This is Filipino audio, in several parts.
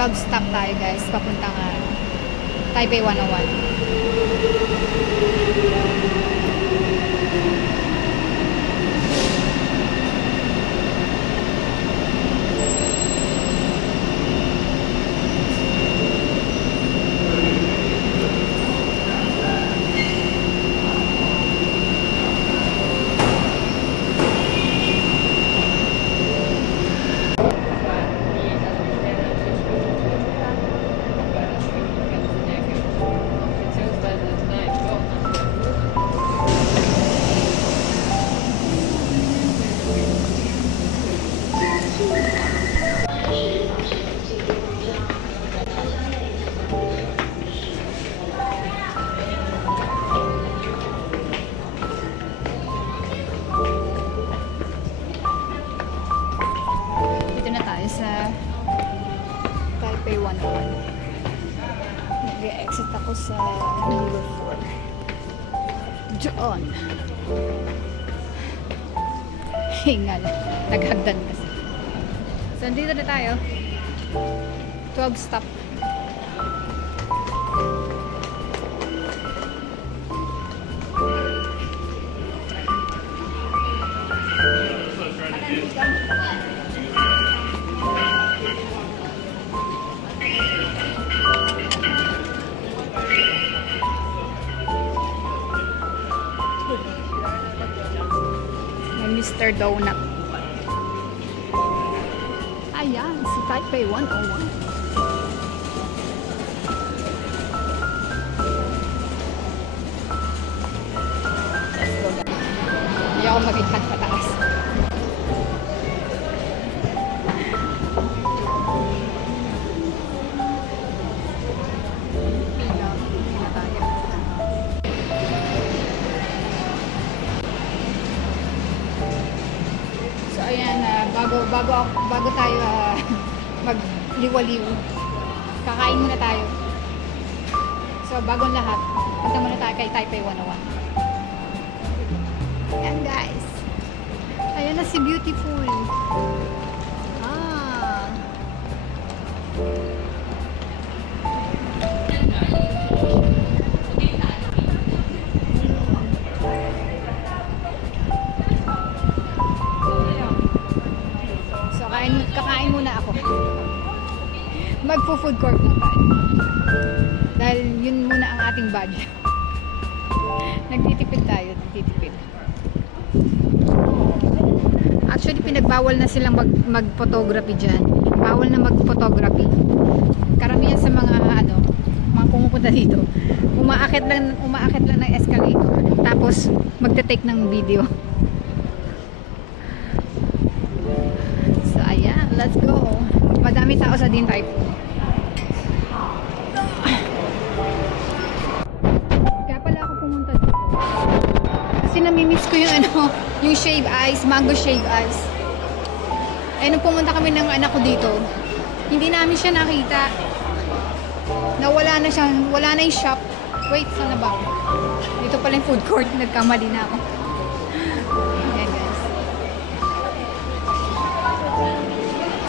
12 stop tayo guys, papuntang Taipei 101. Taipei 101. Nag-exit ako sa number 4. Diyan. Hingal. Naghagdan kasi. So, dito na tayo. 12 stop. Mr. Donut. Ayan, si Taipei 101. Let's go guys. Hindi ako mag-ikad pataas. Ayan, bago tayo magliwaliw, kakain muna tayo. So, bagong lahat, punta muna tayo kay Taipei 101. Ayan guys. Ayan na si Beautiful. Kakain muna ako. Magpo-food court lang tayo. Dahil yun muna ang ating budget. Nagtitipid tayo, nagtitipid. Actually, pinagbawal na silang mag-photography dyan. Bawal na mag-photography. Karamihan sa mga mga pumupunta dito, umaakit lang ng escalator. Tapos, magte-take ng video. Let's go. Madami tao sa Din Tai Fung. Kaya pala ako pumunta dito. Kasi namimiss ko yung yung shave ice, mango shave ice. Eh nung pumunta kami ng anak ko dito, hindi namin siya nakita. Nawala na siya, wala na yung shop. Wait, saan na ba? Dito pala yung food court, nagkamali na ako.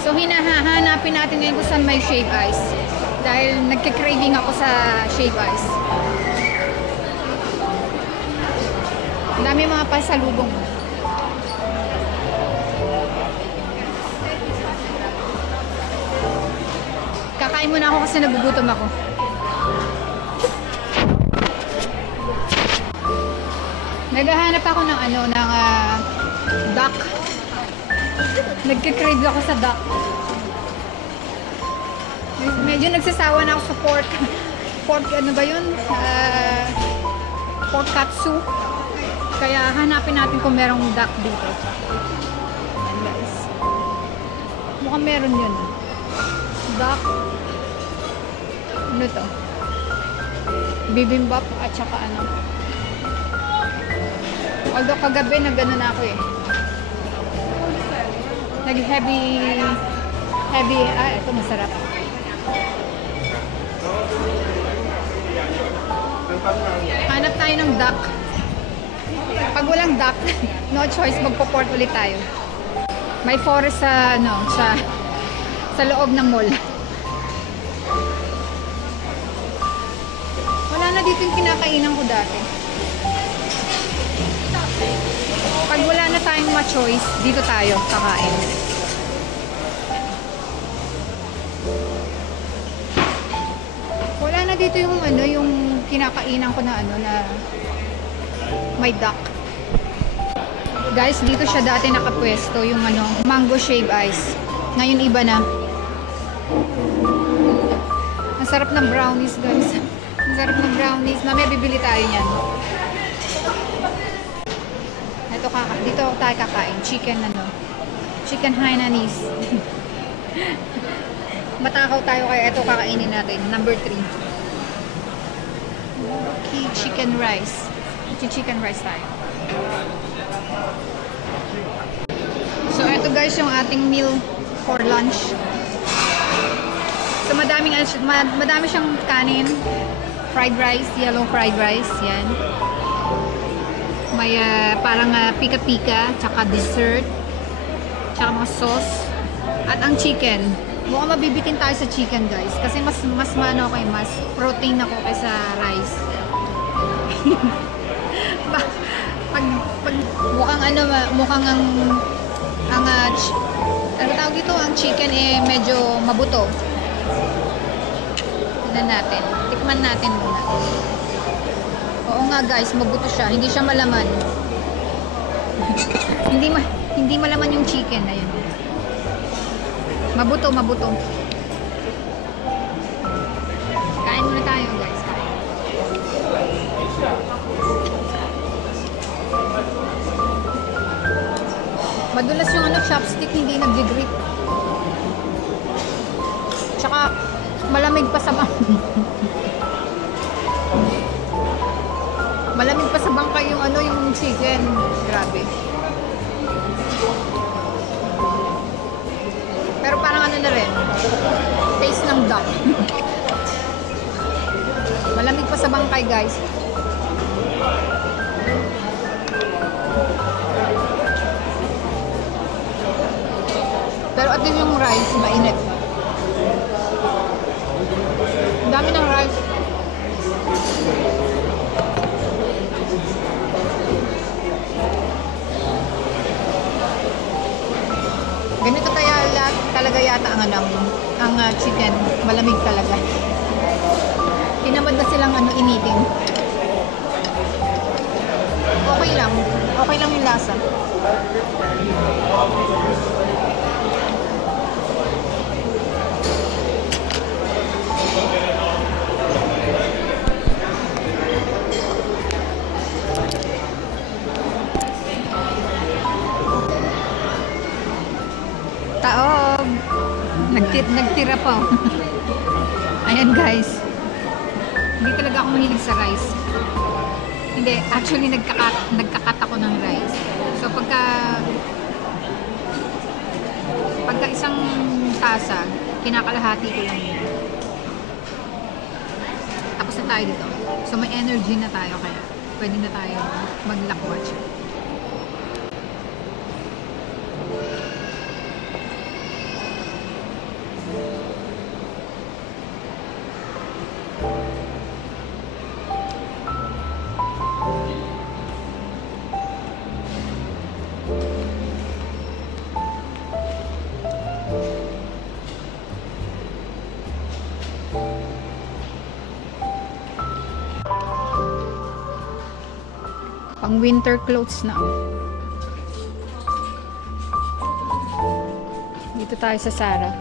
So, hinahanapin natin ngayon kung saan may shave ice. Dahil nagkikraving ako sa shave ice. Ang dami mga pasalubong. Kakain muna ako kasi nagugutom ako. Naghahanap ako ng duck. Nagkikrave ako sa duck. Medyo nagsasawa na ako sa pork. Pork, ano ba yun? Pork katsu. Kaya hanapin natin kung merong duck dito. Ayan guys. Mukhang meron yun. Duck. Ano to? Bibimbap at saka although kagabi na gano'n ako eh. Nag-heavy, ito masarap. Hanap tayo ng duck. Pag walang duck, no choice, magpo-port ulit tayo. May forest sa loob ng mall. dito yung kinakainan ko dati. Pag wala na tayong ma-choice, dito tayo kakain. Wala na dito yung ano, yung kinakainan ko na ano na may duck. Guys, dito siya dati nakapwesto yung ano, mango shave ice. Ngayon iba na. Ang sarap ng brownies, guys. Ang sarap ng brownies. Mamaya bibili tayo niyan. Dito tayo kakain. Chicken ano. Chicken Hainanese. Matakaw tayo kaya ito kakainin natin. Number 3. Okay, chicken rice. Chicken rice tayo. So, ito guys yung ating meal for lunch. So, madami siyang kanin. Fried rice, yellow fried rice. Yan. May parang pika-pika, tsaka dessert, tsaka mga sauce. At ang chicken. Mukhang mabibitin tayo sa chicken guys. Kasi mas protein ako kaysa rice. pag mukhang ang tawag dito, ang chicken medyo mabuto. Tignan natin. Tikman natin muna. Oo nga guys, mabuto siya. Hindi siya malaman. hindi malaman yung chicken. Ayun. Mabuto. Kain muna tayo guys. Kain. Madulas yung chopstick, hindi nag-grip. Tsaka malamig pa sa malamig pa sa bangka yung yung chicken. Grabe. Pero parang na rin. Taste ng duck. Malamig pa sa bangkay, guys. Pero at din yung rice, mainit. Ang dami ng rice. Ganito talaga yata ang chicken. Malamig talaga. Tinamad na silang initin. Okay lang. Okay lang yung lasa. Taog. Nagtira pa. Ayan guys. Hindi talaga ako mahilig sa rice. Hindi, actually nagkakat ako ng rice. So pagka isang tasa, kinakalahati ko lang yun. Tapos na tayo dito. So may energy na tayo kaya pwede na tayo maglakwat siya. Pang winter clothes na. Dito tayo sa Zara.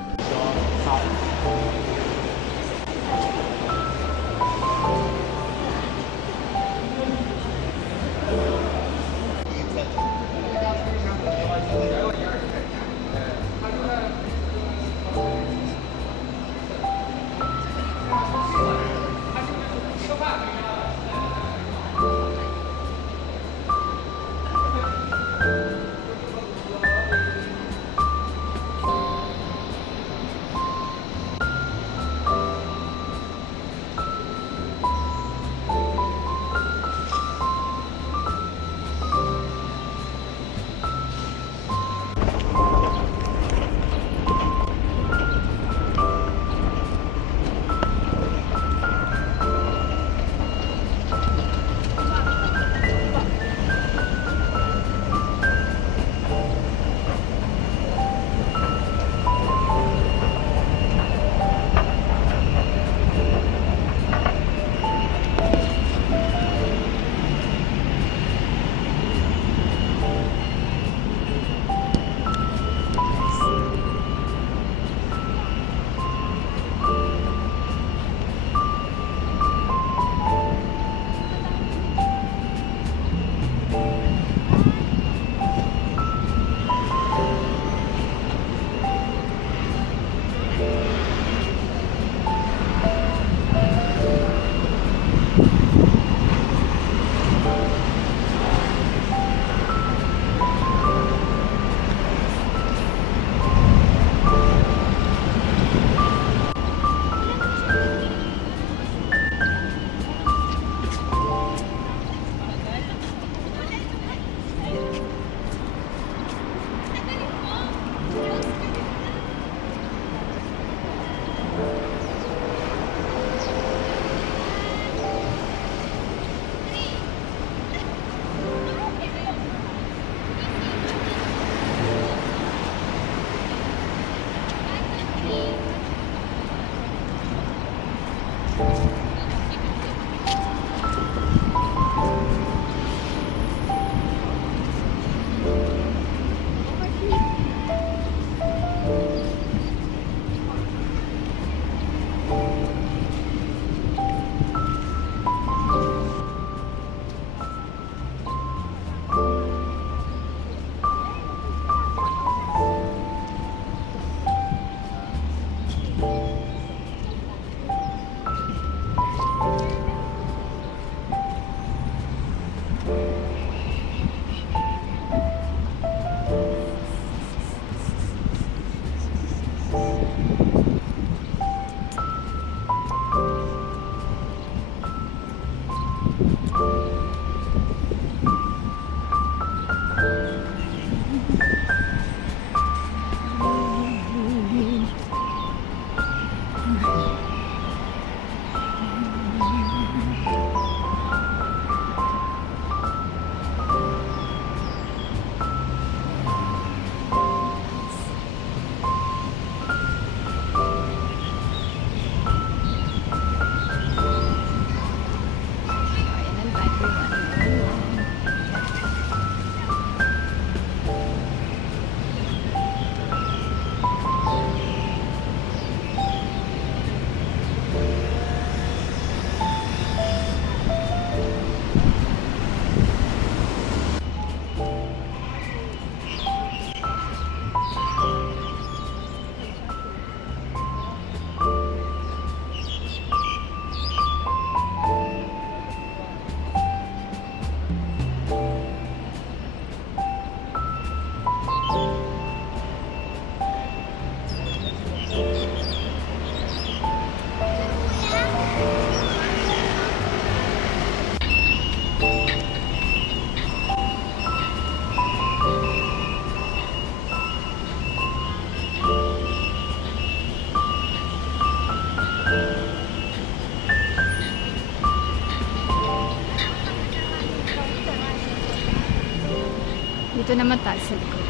Dito naman tayo sa likod.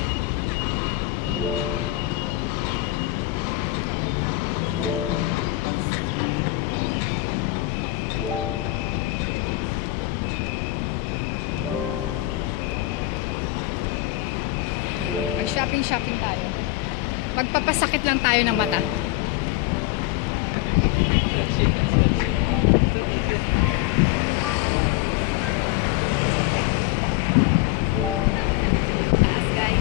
Mag-shopping tayo. Magpapasakit lang tayo ng mata. Taas, guys.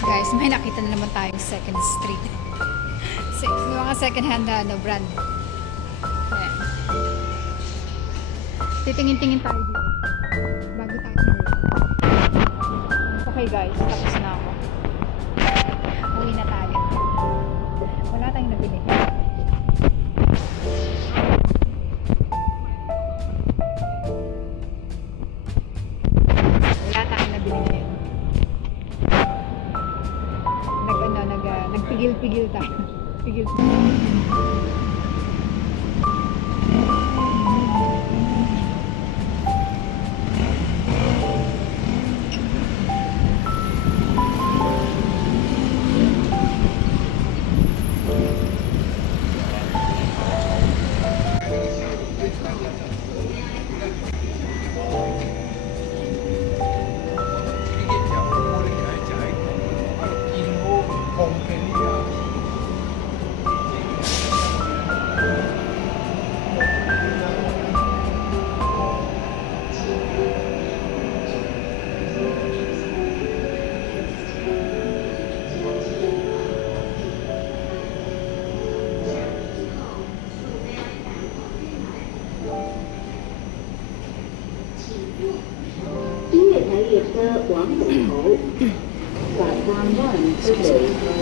Guys, may nakita na naman tayong second street. Mga second hand brand. Ayan. Titingin-tingin tayo dito. Bago tayo okay guys, tapos na ako. Uwi na tayo. Wala tayong nabili. Wala tayong nabili ngayon. Nagpigil-pigil tayo. Pigil. One 口，反方1之内。